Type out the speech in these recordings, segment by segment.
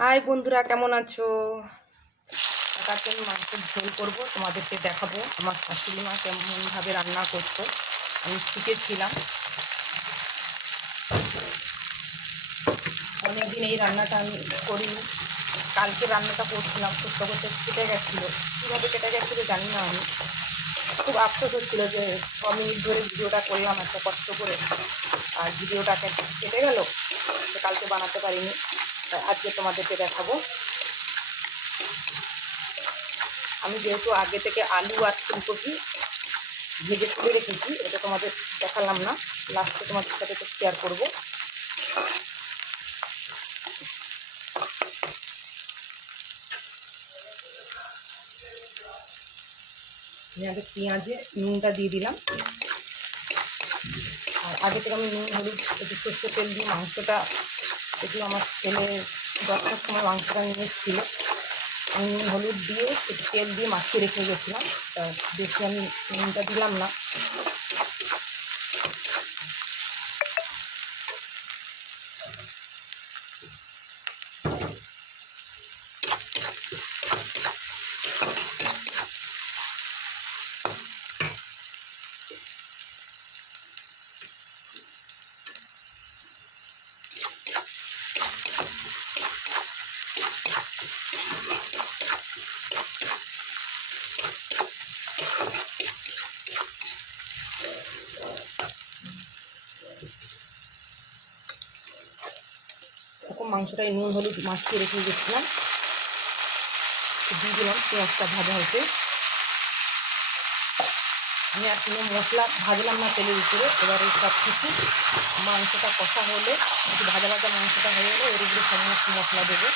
High বন্ধুরা, কেমন আছো? আজকে আমি মাংসের ঝোল করবো, তোমাদেরকে দেখাবো আমার শাশুড়ি মা কেমনভাবে রান্না করতো। আমি শিখেছিলাম, অনেকদিন এই রান্নাটা আমি করিনি। কালকে রান্নাটা করছিলাম, করতে করতে কেটে গেছিলো। কীভাবে কেটে গেছিলো জানি না। আমি খুব আফসোস হচ্ছিলো যে 6 মিনিট ধরে ভিডিওটা করলাম এত কষ্ট করে, আর ভিডিওটা কেটে গেল। তো কালকে বানাতে পারিনি, আজকে তোমাদেরকে দেখাবো। আমি যেহেতু আগে থেকে আলু আর ফুলকপি ভেজে তুলে রেখেছি, এটা তোমাদের দেখালাম না, লাস্টে তোমাদের সাথে তো শেয়ার করবো। আমি আগে পেঁয়াজে নুনটা দিয়ে দিলাম, আর আগে থেকে আমি নুন হলুদ একটু সর্ষের তেল দিয়ে মাংসটা, একটু আমার ছেলে 10টার সময় মাংসটা নিয়ে এসেছিলো, আমি নুন হলুদ দিয়ে একটু তেল দিয়ে মাখিয়ে রেখে গেছিলাম। তা বেশি আমি নুনটা দিলাম না। তখন মাংসটায় নুন হলুদ মাখিয়ে রেখে গেছিলাম, দিয়ে দিলাম পেঁয়াজটা ভাজা হতে। আমি আর কোনো মশলা ভাজলাম না তেলের উপরে। এবারে সব কিছু মাংসটা কষা হলে, একটু ভাজা ভাজা মাংসটা হয়ে গেলে এর উপরে সমস্ত মশলা দেবো।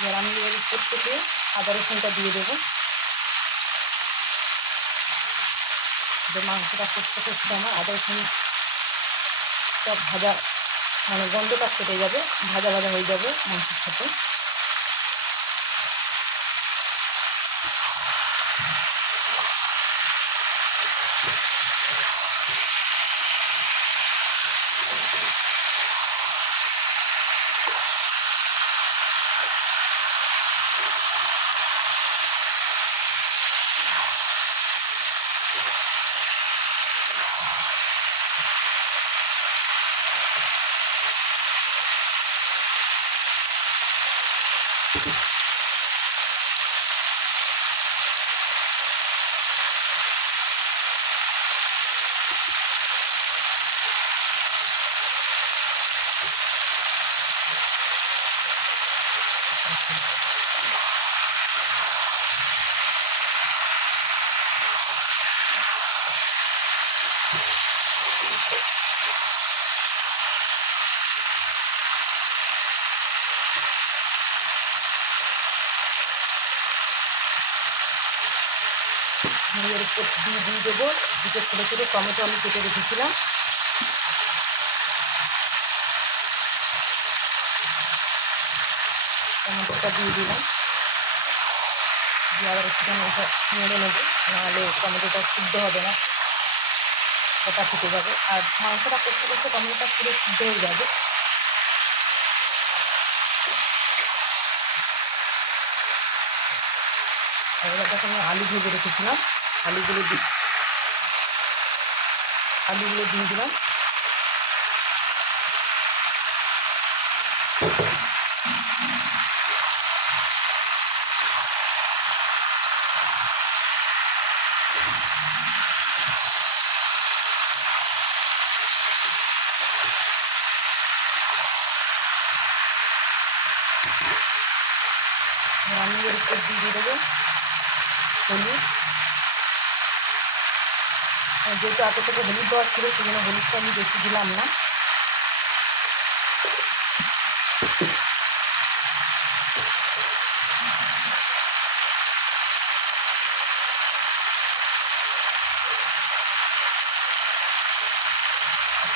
এবার আমি এর উপর থেকে আদা রসুনটা দিয়ে দেবো। মাংসটা করতে করতে আমার আদা রসুন সব ভাজা, মানে গন্ধটা কেটে যাবে, ভাজা ভাজা হয়ে যাবে মাংসের সাথে। এর উপর দিয়ে দেবো দুটো ছোটো ছোটো টমেটো আমি কেটে রেখেছিলাম। টমেটোটা দিয়ে দিলাম, দিয়ে আবার একটুখানি এটা নেড়ে নেবো, নাহলে টমেটোটা সিদ্ধ হবে না, ওটা ফুটে যাবে। আর মাংসটা করতে করতে টমেটোটা পুরো সিদ্ধ হয়ে যাবে। আর এবার দেখো আমি আলু ভেজে রেখেছিলাম, আলুগুলো দিয়ে দিলাম। আমি এর উপর দিয়ে দেবো হলুদ, যেহেতু আগে থেকে হলুদ দেওয়া ছিল সেজন্য হলুদটা আমি বেশি দিলাম না।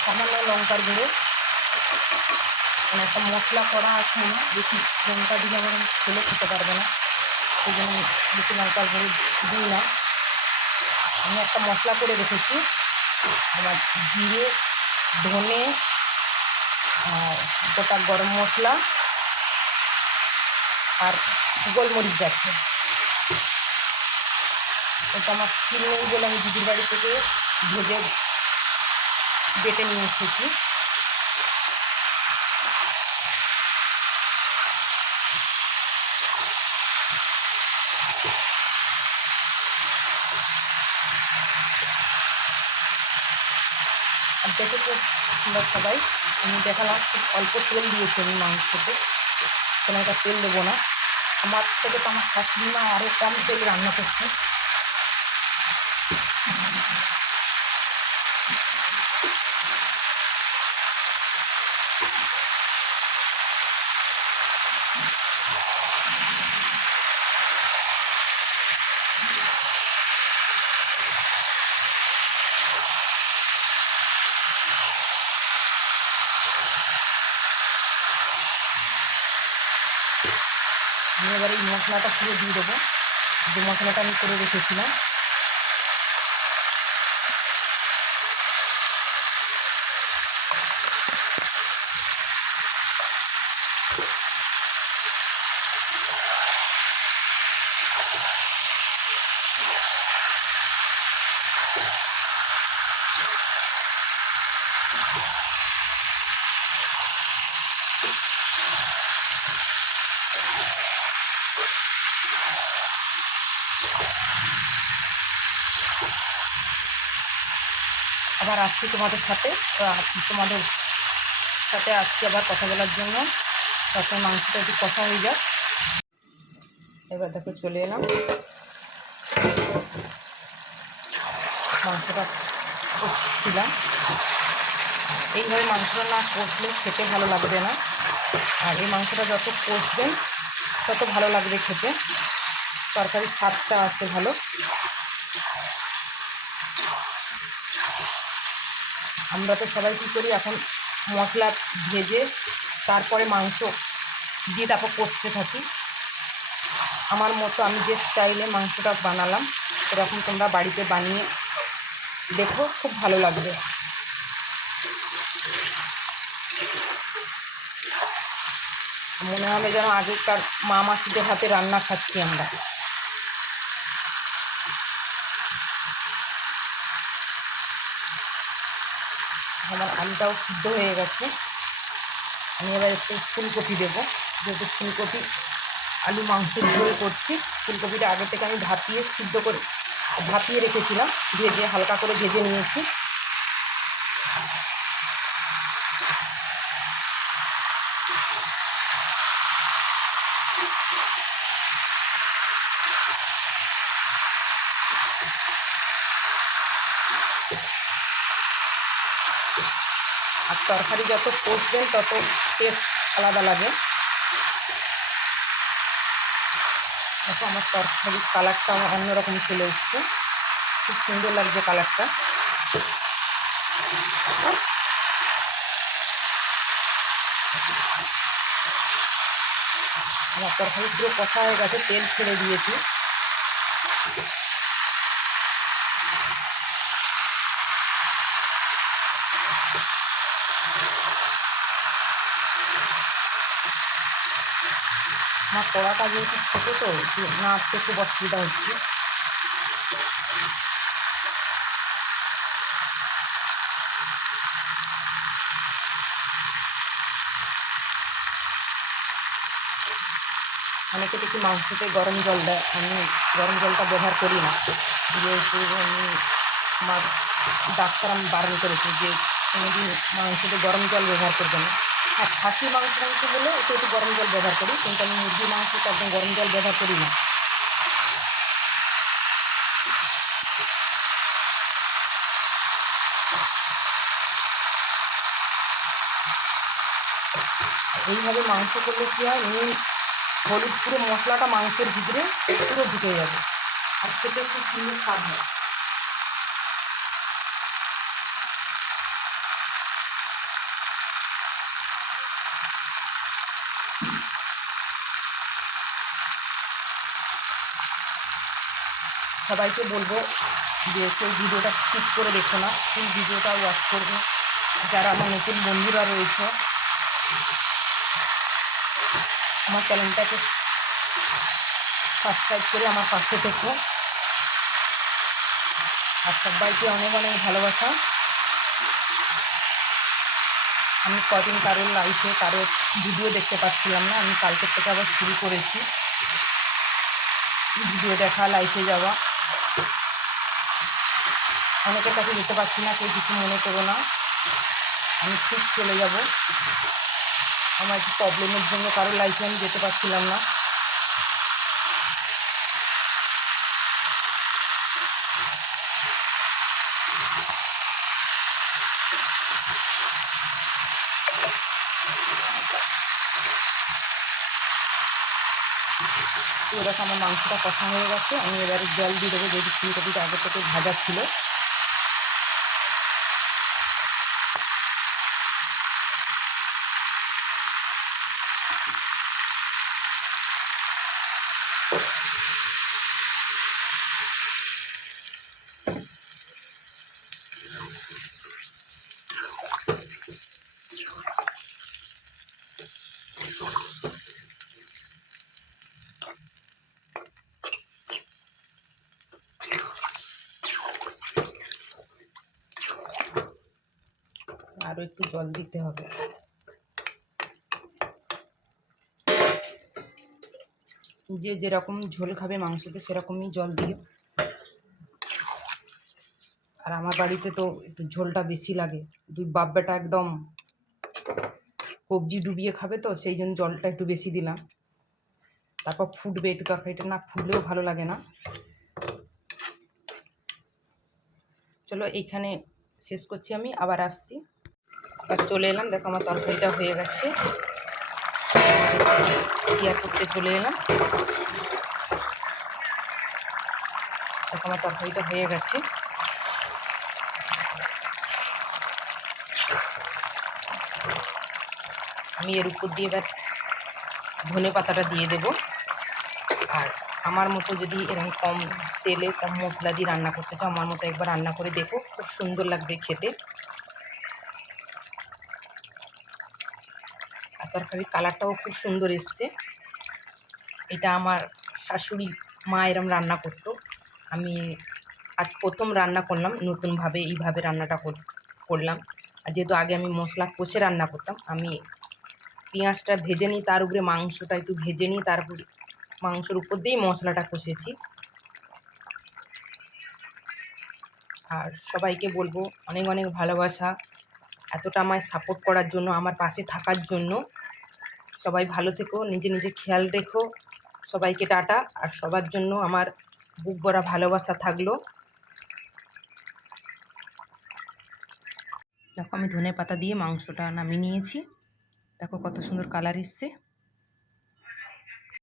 সামান্য লঙ্কার গুঁড়ো, মানে একটা মশলা করা আছে না, বেশি লঙ্কা দিলে আবার ছেলে খেতে পারবে না, সেই জন্য বেশি লঙ্কার গুঁড়ো দিই না। আমি একটা মশলা করে রেখেছি, আমার জিরে, ধনে, গোটা গরম মশলা আর গোলমরিচ আছে। ওটা আমার ছিল নেই বলে আমি দিদির বাড়ি থেকে ভেজে বেটে নিয়ে এসেছি। আর দেখেছো তোমরা সবাই, আমি দেখালাম খুব অল্প তেল দিয়েছি আমি মাংসতে, কোনো একটা তেল দেবো না। আমার থেকে তো আমার শাশুড়ি মা আরও কম তেল রান্না করছে। আমি এবার এই মশলাটা পুরো দিয়ে দেবো, যে মশলাটা আমি করে রেখেছিলাম। আবার আসছি তোমাদের সাথে আসছি আবার কথা বলার জন্য, তারপর মাংসটা একটু কষা হয়ে যাক। এবার দেখো চলে এলাম, মাংসটা কষছিলাম। এইভাবে মাংসটা না কষলে খেতে ভালো লাগবে না, আর এই মাংসটা যত কষবেন তত ভালো লাগবে খেতে, তরকারির স্বাদটা আসে ভালো। আমরা তো সবাই কী করি এখন, মশলা ভেজে তারপরে মাংস দিয়ে তারপর কষতে থাকি। আমার মতো আমি যে স্টাইলে মাংসটা বানালাম এরকম তোমরা বাড়িতে বানিয়ে দেখো, খুব ভালো লাগবে। মনে হবে যেন আগেকার মা মাসিদের হাতে রান্না খাচ্ছি আমরা। আমার আলুটাও সিদ্ধ হয়ে গেছে, আমি এবার একটু ফুলকপি দেবো, যেহেতু ফুলকপি আলু মাংসের ঝোল করছি। ফুলকপিটা আগে থেকে আমি ভাপিয়ে রেখেছিলাম, ভেজে হালকা করে ভেজে নিয়েছি। আর তরকারি যত কষবেন তত টেস্ট আলাদা লাগে। দেখো আমার তরকারির কালারটা অন্যরকম চলে এসছে, খুব সুন্দর লাগছে কালারটা। আমার তরকারি পুরো কষা হয়ে গেছে, তেল ছেড়ে দিয়েছি। আমার কড়াটা যেহেতু ছোটো তো একটু নাড়তে খুব অসুবিধা হচ্ছে। অনেকে দেখি মাংসতে গরম জল দেয়, আমি গরম জলটা ব্যবহার করি না, যেহেতু আমার ডাক্তার আমি বারণ করেছি যে কোনোদিন মাংসতে গরম জল ব্যবহার করবে না। হ্যাঁ, খাসি মাংস হলে একটু গরম জল ব্যবহার করি, কিন্তু আমি মুরগির মাংসতে একদম গরম জল ব্যবহার করি না। এইভাবে মাংস করলে কী হয়, নুন হলুদ পুরো মশলাটা মাংসের ভিতরে পুরো ঢুকে যাবে, আর খেতে খুব সুন্দর স্বাদ হয়। সবাইকে বলবো যে কেউ ভিডিওটা স্কিপ করে দেখো না, ফুল ভিডিওটা ওয়াচ করবে। যারা আমার নতুন বন্ধুরা রয়েছে, আমার চ্যানেলটাকে সাবস্ক্রাইব করে আমার পাশে থেকো। আর সবাইকে অনেক অনেক ভালোবাসা। আমি কদিন কারোর লাইফে কারোর ভিডিও দেখতে পাচ্ছিলাম না, আমি কালকের থেকে আবার শুরু করেছি ভিডিও দেখা, লাইফে যাওয়া। অনেকের কাছে যেতে পারছি না, কেউ কিছু মনে করো না, আমি ঠিক চলে যাব। আমার একটু প্রবলেমের জন্য কারোর লাইফে আমি যেতে পারছিলাম না। এবার আমার মাংসটা কষা হয়ে গেছে, আমি এবারে জল দিয়ে দেবো, যেহেতু ফুলকপিটা আগে থেকে ভাজা ছিল। আরও একটু জল দিতে হবে। যে যেরকম ঝোল খাবে মাংসতে সেরকমই জল দিও। আর আমার বাড়িতে তো একটু ঝোলটা বেশি লাগে, দুই বাপ বেটা একদম কবজি ডুবিয়ে খাবে, তো সেই জন্য জলটা একটু বেশি দিলাম। তারপর ফুটবে, একটু তরকারিটা না ফুটলেও ভালো লাগে না। চলো এইখানে শেষ করছি, আমি আবার আসছি। আর চলে এলাম, দেখো আমার তরকারিটা হয়ে গেছে, শেয়ার করতে চলে এলাম। দেখো আমার তরকারিটা হয়ে গেছে। আমি এর উপর দিয়ে এবার ধনে পাতাটা দিয়ে দেব। আর আমার মতো যদি এরকম কম তেলে কম মশলা দিয়ে রান্না করতে চাও, আমার মতো একবার রান্না করে দেখো, খুব সুন্দর লাগবে খেতে। আর তরকারির কালারটাও খুব সুন্দর এসছে। এটা আমার শাশুড়ি মা এরম রান্না করতো, আমি আজ প্রথম রান্না করলাম নতুনভাবে, এইভাবে রান্নাটা করলাম। আর যেহেতু আগে আমি মশলা কষে রান্না করতাম, আমি পেঁয়াজটা ভেজে নিই, তার উপরে মাংসটা একটু ভেজে নিই, তারপর মাংসের উপর দিয়েই মশলাটা কষেছি। আর সবাইকে বলবো অনেক অনেক ভালোবাসা, এতটা আমায় সাপোর্ট করার জন্য, আমার পাশে থাকার জন্য। সবাই ভালো থেকো, নিজে নিজে খেয়াল রেখো। সবাইকে টাটা। আর সবার জন্য আমার বুক ভরা ভালোবাসা থাকলো। দেখো আমি ধনে পাতা দিয়ে মাংসটা নামিয়ে নিয়েছি, দেখো কত সুন্দর কালার এসছে।